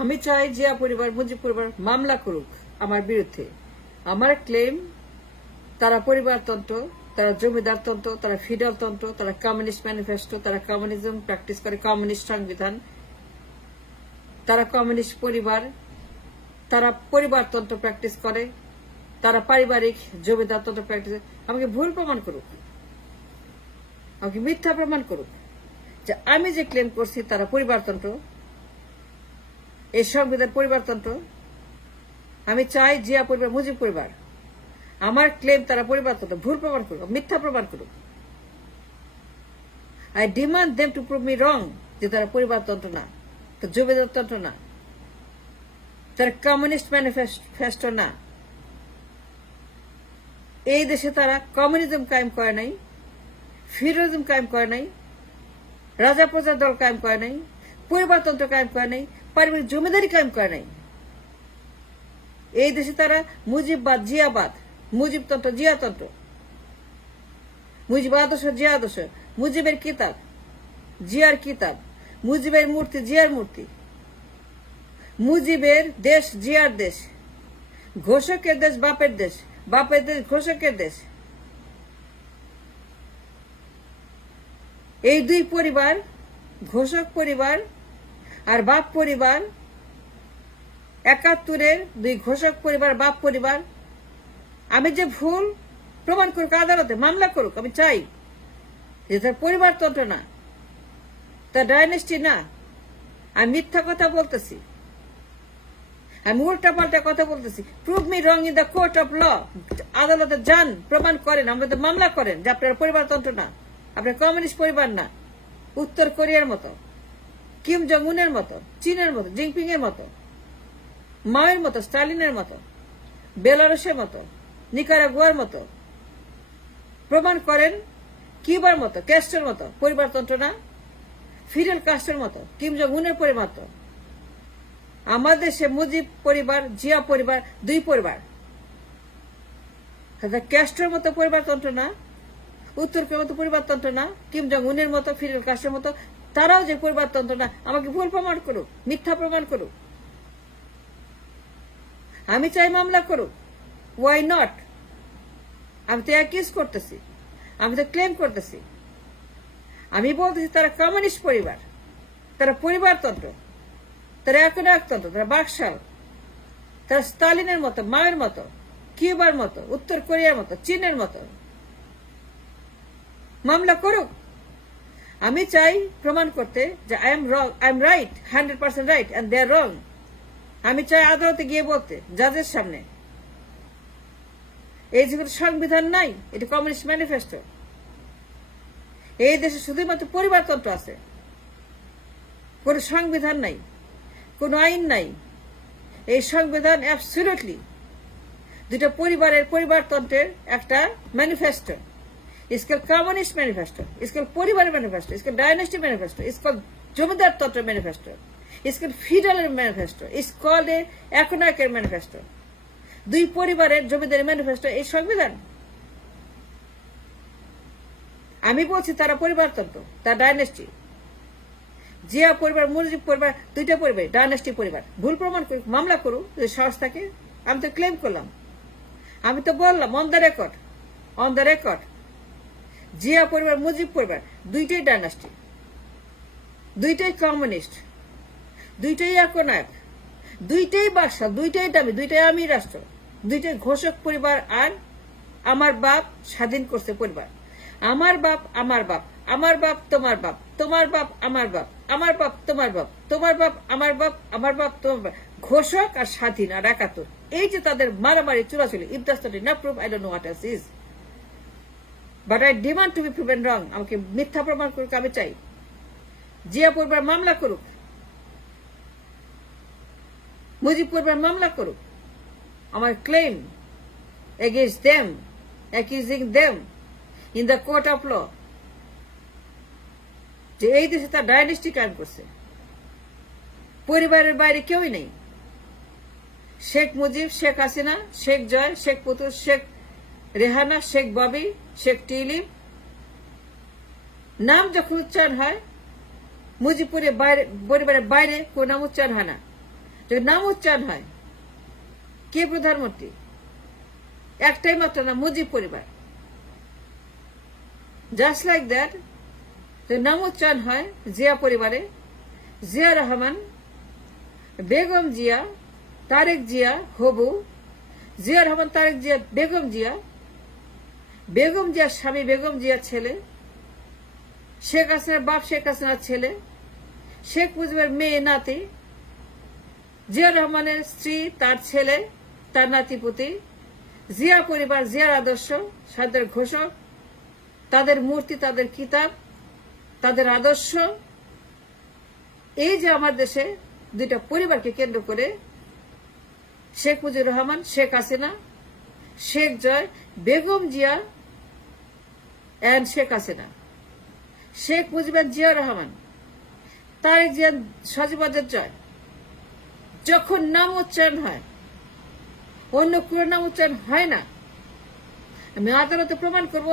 আমি চাই জিয়া পরিবার মুজিব পরিবার মামলা করুক আমার বিরুদ্ধে। আমার ক্লেম তারা পরিবারতন্ত্র, তারা জমিদারতন্ত্র, তারা ফিডালতন্ত্র, তারা কমিউনিস্ট ম্যানিফেস্টো, তারা কমিউনিজম প্র্যাকটিস করে, কমিউনিস্ট সংবিধান, তারা কমিউনিস্ট পরিবার, তারা পরিবারতন্ত্র প্র্যাকটিস করে, তারা পারিবারিক জমিদারতন্ত্র প্র্যাকটিস করে। আমাকে ভুল প্রমাণ করুক, আমাকে মিথ্যা প্রমাণ করুক যে আমি যে ক্লেম করছি তারা পরিবারতন্ত্র, এই সংবিধান পরিবারতন্ত্র। আমি চাই জিয়া পরিবার মুজিব পরিবার আমার ক্লেম তারা পরিবারতন্ত্র ভুল প্রমাণ করুক, মিথ্যা প্রমাণ করুক। I demand them to prove me রং যে তারা পরিবারতন্ত্র না, তারা জমিদারতন্ত্র না, তারা কমিউনিস্ট ম্যানিফেস্টো না। এই দেশে তারা কমিউনিজম কায়েম করে নাই, ফিউডালিজম কায়েম করে নাই, রাজা প্রজার দল কায়েম করে নাই, পরিবারতন্ত্র কায়েম করে নাই, পারিবারিক জমিদারি কায়েম করে নাই। এই দেশে তারা মুজিববাদ, জিয়াবাদ, মুজিবতন্ত্র, জিয়াতন্ত্র, মুজিব আদর্শ, জিয়া আদর্শ, মুজিবের কিতাব, জিয়ার কিতাব, মুজিবের মূর্তি, জিয়ার মূর্তি, মুজিবের দেশ, জিয়ার দেশ, ঘোষকের দেশ, বাপের দেশ, বাপের দেশ, ঘোষকের দেশ। এই দুই পরিবার, ঘোষক পরিবার আর বাপ পরিবার, ৭১-এর দুই ঘোষক পরিবার, বাপ পরিবার। আমি যে ভুল প্রমাণ করুক, আদালতে মামলা করুক। আমি চাই যে তার পরিবারতন্ত্র না, তার ডাইনেস্টি না। আমি মিথ্যা কথা বলতেছি, আমি উল্টা পাল্টা কথা বলতেছি। Prove me wrong in the court of law. আদালতে যান, প্রমাণ করেন, আমাদের মামলা করেন যে আপনার পরিবারতন্ত্র না, আপনার কমিউনিস্ট পরিবার না, উত্তর কোরিয়ার মতো, কিম জং উনের মতো, চীনের মতো, জিনপিং এর মতো, মাওয়ের মতো, স্টালিনের মতো, বেলারুশের মতো, নিকারাগুয়ার মতো। প্রমাণ করেন কিউবার মতো, ক্যাস্ট্রোর মতো পরিবারতন্ত্র না, ফিডেল কাস্ট্রোর মতো, কিম জং উনের পরিবার। আমাদের দেশে মুজিব পরিবার, জিয়া পরিবার দুই পরিবার। ক্যাস্ট্রোর মতো পরিবারতন্ত্র না, উত্তর কোরিয়ার মতো পরিবারতন্ত্র না, কিম জং উনের মতো, ফিডেল কাস্ট্রোর মতো, তারাও যে পরিবারতন্ত্র না। আমাকে ভুল প্রমাণ করুক, মিথ্যা প্রমাণ করুক। আমি চাই মামলা করুক। Why not? আমি তো অ্যাকিউজ করতেছি, আমি তো ক্লেম করতেছি। আমি বলতেছি তারা কমিউনিস্ট পরিবার, তারা পরিবারতন্ত্র, তারা একনায়কতন্ত্র, তারা বাকশাল, তারা স্টালিনের মতো, মায়ের মতো, কিউবার মতো, উত্তর কোরিয়ার মতো, চীনের মতো। মামলা করুক। আমি চাই প্রমাণ করতে যে I am right, 100% right and they are wrong. আমি চাই আদালতে গিয়ে বলতে, জাজের সামনে, এই যে কোনো সংবিধান নাই, এটা কমিউনিস্ট ম্যানিফেস্টো। এই দেশে শুধুমাত্র পরিবারতন্ত্র আছে, কোন সংবিধান নাই, কোন আইন নাই। এই সংবিধান অ্যাবসলিউটলি দুটা পরিবারের পরিবারতন্ত্রের একটা manifesto. It's called Communist Manifesto. It's called Poribar Manifesto. It's called Dynasty Manifesto. It's called Jomidar Tantra Manifesto. It's called Feudal Manifesto. It's called a Economic Manifesto. দুই পরিবারের জমিদারি ম্যানিফেস্টো এই সংবিধান। আমি বলছি তারা পরিবারতন্ত্র, তার ডাইনেস্টি। জিয়া পরিবার, মুজিব পরিবার দুইটা পরিবার, ডাইনেস্টি পরিবার। ভুল প্রমাণ করুক, মামলা করুক যদি সাহস থাকে। আমি তো ক্লেম করলাম, আমি তো বললাম on the record, on the record, Zia পরিবার, মুজিব পরিবার দুইটাই ডাইনাস্টি, দুইটাই কমিউনিস্ট, দুইটাই একনায়ক, দুইটাই বাদশা, দুইটাই দামি, দুইটাই আমি রাষ্ট্র, দুইটাই ঘোষক পরিবার। আর আমার বাপ স্বাধীন করছে পরিবার। আমার বাপ, আমার বাপ, আমার বাপ তোমার বাপ, তোমার বাপ আমার বাপ, আমার বাপ তোমার বাপ, তোমার বাপ আমার বাপ, আমার বাপ তোমার বাপ। ঘোষক আর স্বাধীন আর ৭১। এই যে তাদের মারামারি চুরাচুরি, if that's not enough proof, I don't know what else is. But I demand to be proven wrong. আমাকে মিথ্যা প্রমাণ করুক। আমি চাই জিয়া পরিবার মামলা করুক, মুজিব পরিবার মামলা করুক। আমার claim against them, accusing them in the court of law, যে এই দেশে তার ডাইনেস্টি কায়েম করছে। পরিবারের বাইরে কেউই নেই। শেখ মুজিব, শেখ হাসিনা, শেখ জয়, শেখ পুতুল, শেখ রেহানা, শেখ ববি, শেখ টিলিপ, নাম যখন উচ্চারণ হয়, মুজিব পরিবারের বাইরে কোন নাম উচ্চারণ হয় না। যদি নাম উচ্চারণ হয়, কে প্রধানমন্ত্রী? একটাই মাত্র না, মুজিব পরিবার। জাস্ট লাইক দ্যাট, যদি নাম উচ্চারণ হয় জিয়া পরিবারে, জিয়া রহমান, বেগম জিয়া, তারেক জিয়া হবু, জিয়া রহমান, তারেক জিয়া, বেগম জিয়া, বেগম জিয়ার স্বামী বেগম জিয়ার ছেলে, শেখ হাসিনার বাপ শেখ হাসিনার ছেলে, শেখ মুজিবের মেয়ে নাতি, জিয়া রহমানের স্ত্রী, তার ছেলে, তার নাতিপুতি, জিয়া পরিবার, জিয়ার আদর্শ, স্বাধীনতার ঘোষক, তাদের মূর্তি, তাদের কিতাব, তাদের আদর্শ। এই যে আমার দেশে দুইটা পরিবারকে কেন্দ্র করে শেখ মুজিবুর রহমান, শেখ হাসিনা, শেখ জয়, বেগম জিয়া এন্ড শেখ হাসিনা, শেখ মুজিবুর জিয়া রহমান, তারেক জিয়া, সজীবদের জয়, যখন নাম উচ্চারণ হয়, অন্য কোনো নাম উচ্চারণ হয় না। আমি আদালতে প্রমাণ করব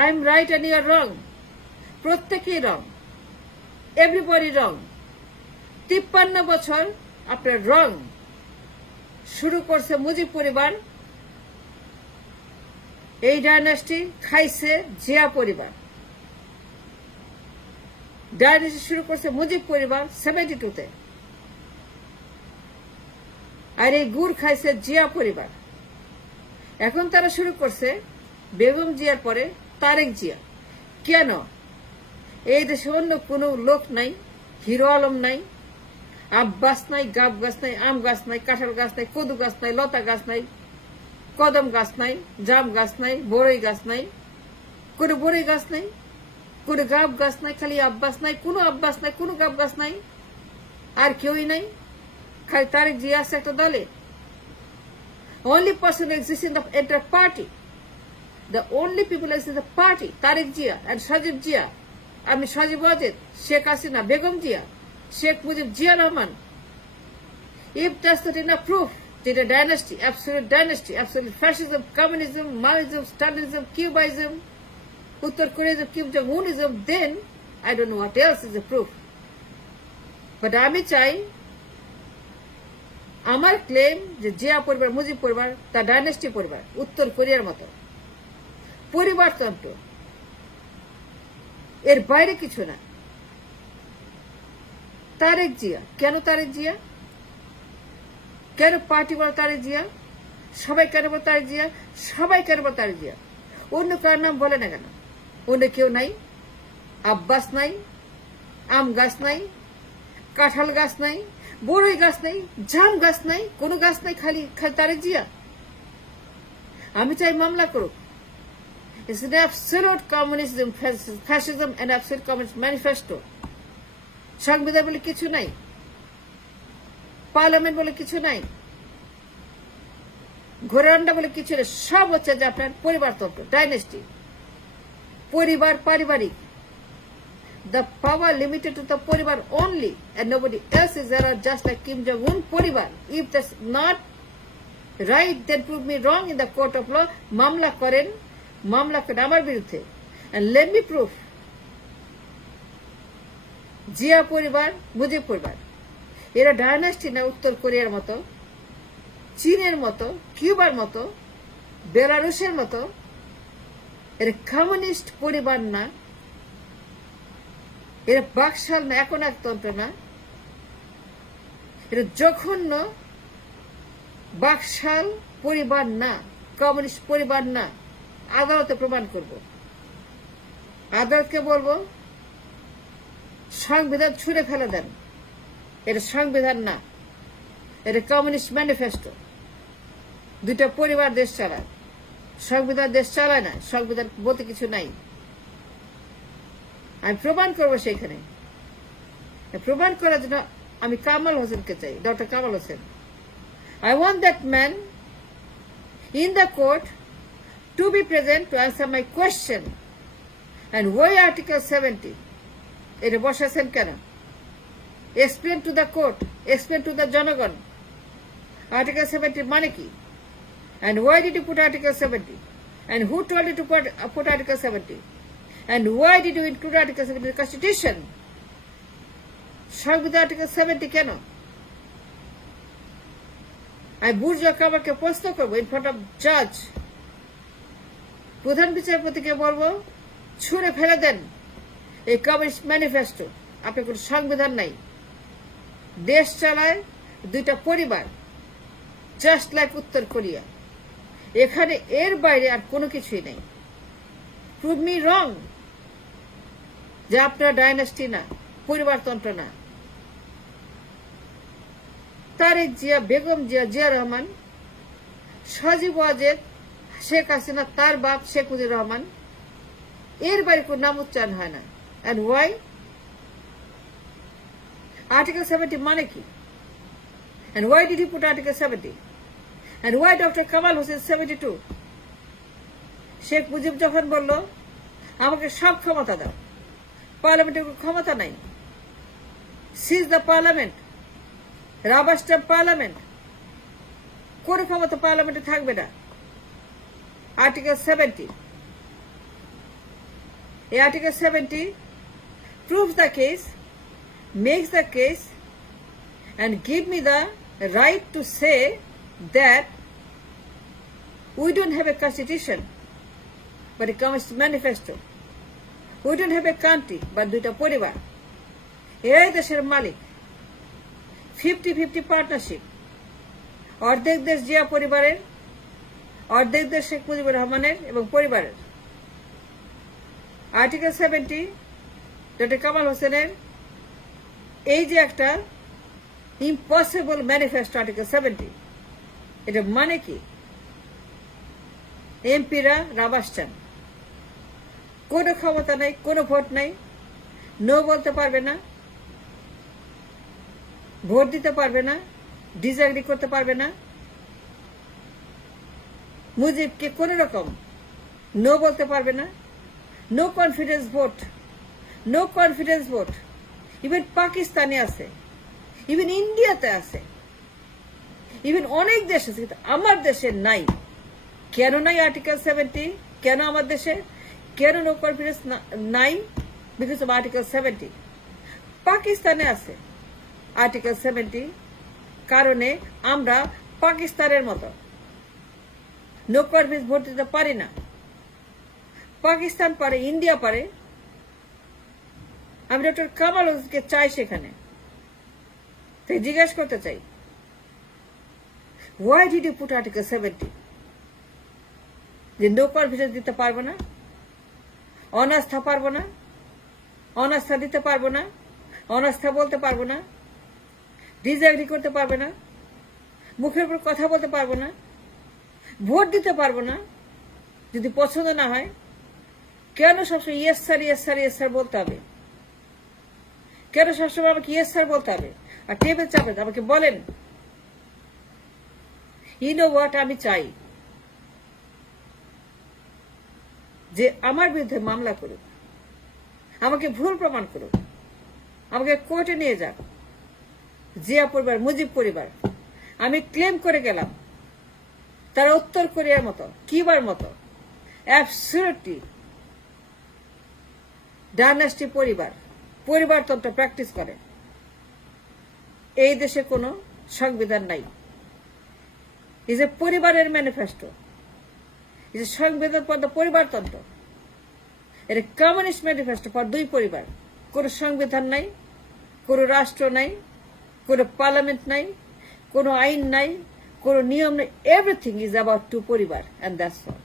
I am right and you are wrong. প্রত্যেকেই রং, এভরিবডি রং। 53 বছর আপনার রং। শুরু করছে মুজিব পরিবার, এই ডাইনাস্টি খাইছে জিয়া পরিবার। ডাইনাস্টি শুরু করছে মুজিব পরিবার 72-তে, আর এই গুড় খাইছে জিয়া পরিবার। এখন তারা শুরু করছে বেগম জিয়ার পরে তারেক জিয়া। কেন? এই দেশে অন্য কোনো লোক নাই, হিরো আলম নাই, আব্বাস নাই, গাব গাছ নাই, আম গাছ নাই, কাঁঠাল গাছ নাই, কদু গাছ নাই, লতা গাছ নাই, কদম গাছ নাই, জাম গাছ নাই, বড়ই গাছ নাই, কোনো বড়ই গাছ নাই, কোনো গাব গাছ নাই, খালি আব্বাস নাই, কোনো আব্বাস নাই, কোনো গাব গাছ নাই, আর কেউই নাই, খালি তারেক জিয়া আছে একটা দলে। Only person exists in the entire party. The only people exist in the party, Tariq Jia and Sajib Jia. I mean Sajib Wajid, Sheikh Hasina, Begum Jia, Sheikh Mujib Jia Rahman. If that's not enough proof that a dynasty, absolute fascism, communism, Maoism, Stalinism, Cubaism, Uttar Koreaism, Kim Jong-unism, then I don't know what else is the proof. But আমি চাই আমার claim যে জিয়া পরিবার, মুজিব পরিবার, তা dynasty পরিবার, উত্তর কোরিয়ার মতো পরিবারতন্ত্র, এর বাইরে কিছু না। তারেক জিয়া, কেন তারেক জিয়া? কেন পার্টি বলে তারেক জিয়া? সবাই কেন বলে তারেক জিয়া? সবাই কেন বলে তারেক জিয়া? অন্য কার নাম বলে না কেন? অন্য কেউ নাই, আব্বাস নাই, আম গাছ নাই, কাঁঠাল গাছ নাই, বড়ই গাছ নাই, জাম গাছ নাই, কোনো গাছ নাই, খালি খালি তারেক জিয়া। আমি চাই মামলা করুক। It's an absolute communism, fascism and absolute communist manifesto. সংবিধান বলে কিছু নাই, পার্লামেন্ট বলে কিছু নাই, ঘোরান্ডা বলে কিছু নেই। সব হচ্ছে যে আপনার পরিবারতন্ত্র, ডাইনেস্টি, পরিবার, পারিবারিক। The power limited to the poribar only, and nobody else is there, just like Kim Jong-un poribar. If that's not right, then prove me wrong in the court of law. Mamla karen amar birudhe, and let me prove. Jia poribar, Mujib poribar, era dynasty na Uttar Korear moto, Chiner moto, Cubar moto, Belarusher moto, era communist poribar na, এরা বাকশাল না, এখন একতন্ত্র না, এরা জঘন্য বাকশাল পরিবার না, communist পরিবার না। আদালতে প্রমাণ করব, আদালতকে বলবো সংবিধান ছুঁড়ে ফেলে দেন, এটা সংবিধান না, এটা কমিউনিস্ট ম্যানিফেস্টো। দুইটা পরিবার দেশ চালায়, সংবিধান দেশ চালায় না, সংবিধান বলতে কিছু নাই। আমি প্রমাণ করবো সেখানে। প্রমাণ করার জন্য আমি কামাল হোসেনকে চাই, doctor Kamal Hossain. I want that man in the court to be present to answer my question. And why Article 70? এটা বসাছেন কেন? Explain to the court, explain to the জনগণ Article 70 মানে কি? And why did you put Article 70? And who told you to put Article 70? And why did you include Article 70 in the Constitution? সংবিধান Article 70 কেন? আমি bourgeois কামালকে প্রশ্ন করবো in front of জাজ, প্রধান বিচারপতিকে বলবো ছুঁড়ে ফেলে দেন এই কমিউনিস্ট ম্যানিফেস্টো। আপনার কোন সংবিধান নাই, দেশ চালায় দুইটা পরিবার, জাস্ট লাইক উত্তর কোরিয়া। এখানে এর বাইরে আর কোনো কিছুই নেই। প্রুভ মি রং যে আপনার ডাইনাস্টি না, পরিবারতন্ত্র না। তারেক জিয়া, বেগম জিয়া, জিয়া রহমান, সজীব ওয়াজেদ, শেখ হাসিনা, তার বাপ শেখ মুজিবুর রহমান, এর বাইরে কোন নাম উচ্চারণ হয় না। And Y? আর্টিকেল 70 মানে কি? And why did he put Article 70? And why Dr. Kamal Hossain 72? Sheikh Mujib যখন বলল আমাকে সব ক্ষমতা দাও, পার্লামেন্টের ক্ষমতা নাই, seize the parliament, rubber stamp parliament, কোন ক্ষমতা পার্লামেন্টে থাকবে না। আর্টিকেল 70, এই article 70 proves the case, makes the case, and give me the right to say that we don't have a constitution but a communist manifesto. We don't have a country but দুইটা পরিবার। এরাই দেশের মালিক। 50-50 partnership. অর্ধেক দেশ জিয়া পরিবারের, অর্ধেক দেশ শেখ মুজিবুর রহমানের এবং পরিবারের। আর্টিকেল 70 ডক্টর কামাল হোসেনের এই যে একটা ইম্পসিবল ম্যানিফেস্টো আর্টিকেল 70, এটা মানে কি? এমপিরা রাবার স্ট্যাম্প, কোনো ক্ষমতা নাই, কোনো ভোট নাই, নো বলতে পারবে না, ভোট দিতে পারবে না, ডিসএগ্রি করতে পারবে না। মুজিবকে কোন রকম নো বলতে পারবে না। No confidence vote, no confidence vote. Even পাকিস্তানে আছে, ইভেন ইন্ডিয়াতে আছে, ইভেন অনেক দেশ আছে, কিন্তু আমার দেশে নাই। কেন নাই আর্টিকেল 70? কেন আমার দেশে কেন নো কনফিডেন্স নাই? Because of article 70। পাকিস্তানে আছে আর্টিকেল 70, কারণে আমরা পাকিস্তানের মতো নো কনফিডেন্স ভোট দিতে পারি না। পাকিস্তান পারে, ইন্ডিয়া পারে। আমি ডক্টর কামাল হোসেনকে চাই সেখানে, তাই জিজ্ঞাসা করতে চাই, why did you put Article 70? যে নো কনফিডেন্স দিতে পারবো না, অনাস্থা পারবো না, অনাস্থা দিতে পারবো না, অনাস্থা বলতে পারবো না, ডিসএগ্রি করতে পারবে না, মুখের উপর কথা বলতে পারবো না, ভোট দিতে পারবো না যদি পছন্দ না হয়। কেন সবসময় yes sir, yes sir, yes sir বলতে হবে? কেন সবসময় আমাকে ইয়েস স্যার বলতে হবে? আর টেবিল চাপে আমাকে বলেন, ইউ নো হোয়াট, আমি চাই যে আমার বিরুদ্ধে মামলা করুক, আমাকে ভুল প্রমাণ করুক, আমাকে কোর্টে নিয়ে যাক। জিয়া পরিবার, মুজিব পরিবার, আমি ক্লেম করে গেলাম তারা উত্তর কোরিয়ার মতো, কিউবার মতো অ্যাবসলিউটলি ডাইনাস্টি পরিবার, পরিবারতন্ত্র প্র্যাকটিস করে। এই দেশে কোনো সংবিধান নাই। এই যে পরিবারের ম্যানিফেস্টো, এই যে সংবিধান পদ পরিবারতন্ত্র, এটা কমিউনিস্ট ম্যানিফেস্টো ফর দুই পরিবার। কোনো সংবিধান নাই, কোনো রাষ্ট্র নাই, কোনো পার্লামেন্ট নাই, কোনো আইন নাই, কোনো নিয়ম নেই। এভরিথিং ইজ অ্যাবাউট টু পরিবার, এন্ড দ্যাটস অল।